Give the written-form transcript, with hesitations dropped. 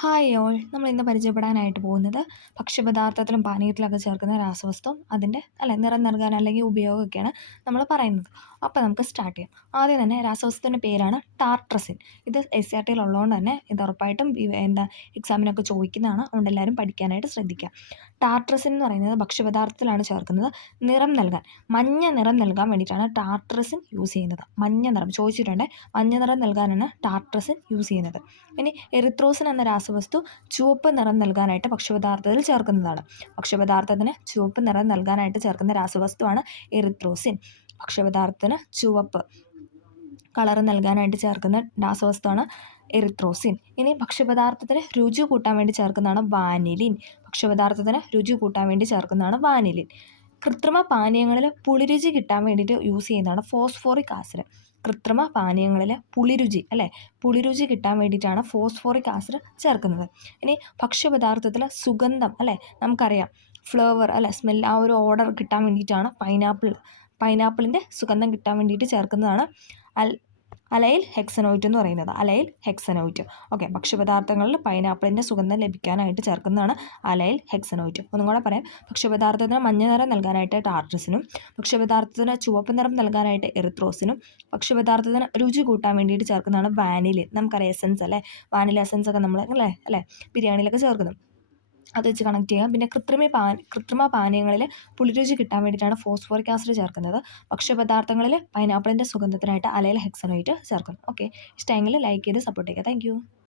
Hi all നമ്മൾ ഇന്ന് പരിചയപ്പെടാനായിട്ട് പോകുന്നത് ഭക്ഷ്യപദാർത്ഥത്തിലും പാനീയത്തിലൊക്കെ ചേർക്കുന്ന രാസവസ്തു അതിൻ്റെ നിറം നൽകാൻ അല്ലെങ്കിൽ ഉപയോഗമൊക്കെയാണ് നമ്മൾ പറയുന്നത്. അപ്പോൾ നമുക്ക് സ്റ്റാർട്ട് ചെയ്യാം. ആദ്യം തന്നെ രാസവസ്തുവിൻ്റെ പേരാണ് ടാർട്രസിൻ. ഇത് SCRTയിൽ ഉള്ളതുകൊണ്ട് തന്നെ ഇത് ഉറപ്പായിട്ടും എക്സാമിനൊക്കെ ചോദിക്കുന്നതാണ്. അതുകൊണ്ട് എല്ലാവരും പഠിക്കാനായിട്ട് ശ്രദ്ധിക്കുക. ടാർട്രസിൻ എന്ന് പറയുന്നത് ഭക്ഷ്യപദാർത്ഥത്തിലാണ് ചേർക്കുന്നത് നിറം നൽകാൻ. മഞ്ഞ നിറം നൽകാൻ വേണ്ടിയിട്ടാണ് ടാർട്രസിൻ യൂസ് ചെയ്യുന്നത്. മഞ്ഞ നിറം ചോദിച്ചിട്ടുണ്ട്. മഞ്ഞ നിറം നൽകാനാണ് ടാർട്രസിൻ യൂസ് ചെയ്യുന്നത്. ഇനി എറിത്രോസിൻ എന്ന രാസവസ്തു ചുവപ്പ് നിറം നൽകാനായിട്ട് ഭക്ഷ്യപദാർത്ഥത്തിൽ ചേർക്കുന്നതാണ്. ഭക്ഷ്യപദാർത്ഥത്തിന് ചുവപ്പ് നിറം നൽകാനായിട്ട് ചേർക്കുന്ന രാസവസ്തുവാണ് എറിത്രോസിൻ. ഭക്ഷ്യപദാർത്ഥത്തിന് ചുവപ്പ് കളർ നൽകാനായിട്ട് ചേർക്കുന്ന രാസവസ്തുവാണ് എറിത്രോസിൻ. ഇനി ഭക്ഷ്യപദാർത്ഥത്തിന് രുചി കൂട്ടാൻ വേണ്ടി ചേർക്കുന്നതാണ് വാനിലിൻ. ഭക്ഷ്യപദാർത്ഥത്തിന് രുചി കൂട്ടാൻ വേണ്ടി ചേർക്കുന്നതാണ് വാനിലിൻ. കൃത്രിമ പാനീയങ്ങളിൽ പുളിരുചി കിട്ടാൻ വേണ്ടിയിട്ട് യൂസ് ചെയ്യുന്നതാണ് ഫോസ്ഫോറിക് ആസിഡ്. കൃത്രിമ പാനീയങ്ങളിൽ പുളിരുചി കിട്ടാൻ വേണ്ടിയിട്ടാണ് ഫോസ്ഫോറിക് ആസിഡ് ചേർക്കുന്നത്. ഇനി ഭക്ഷ്യപദാർത്ഥത്തിൽ സുഗന്ധം നമുക്കറിയാം, ഫ്ലേവർ സ്മെൽ, ആ ഒരു ഓർഡർ കിട്ടാൻ വേണ്ടിയിട്ടാണ് പൈനാപ്പിളിൻ്റെ സുഗന്ധം കിട്ടാൻ വേണ്ടിയിട്ട് ചേർക്കുന്നതാണ് അലൈൽ ഹെക്സനോയിറ്റ് എന്ന് പറയുന്നത്. അലൈൽ ഹെക്സനോയിറ്റ്. ഓക്കെ, ഭക്ഷ്യപദാർത്ഥങ്ങളിൽ പൈനാപ്പിളിൻ്റെ സുഗന്ധം ലഭിക്കാനായിട്ട് ചേർക്കുന്നതാണ് അലൈൽ ഹെക്സനോയിറ്റ്. ഒന്നും കൂടെ പറയാം. ഭക്ഷ്യപദാർത്ഥത്തിന് മഞ്ഞ നിറം നൽകാനായിട്ട് ടാർട്രസിനും, ഭക്ഷ്യപദാർത്ഥത്തിന് ചുവപ്പ് നിറം നൽകാനായിട്ട് എറിത്രോസിനും, ഭക്ഷ്യപദാർത്ഥത്തിന് രുചി കൂട്ടാൻ വേണ്ടിയിട്ട് ചേർക്കുന്നതാണ് വാനിലിൻ. നമുക്കറിയാം എസൻസ് വാനില എസൻസ് ഒക്കെ നമ്മൾ ബിരിയാണിയിലൊക്കെ ചേർക്കുന്നു. അത് വെച്ച് കണക്ട് ചെയ്യാം. പിന്നെ കൃത്രിമ പാനീയങ്ങളിൽ പുളിരുചി കിട്ടാൻ വേണ്ടിയിട്ടാണ് ഫോസ്ഫോറിക് ആസിഡ് ചേർക്കുന്നത്. ഭക്ഷ്യപദാർത്ഥങ്ങളിൽ പൈനാപ്പിളിൻ്റെ സുഗന്ധത്തിനായിട്ട് അലൈൽ ഹെക്സനോയിറ്റ് ചേർക്കുന്നു. ഓക്കെ, ഇഷ്ടമെങ്കിൽ ലൈക്ക് ചെയ്ത് സപ്പോർട്ട് ചെയ്യുക. താങ്ക്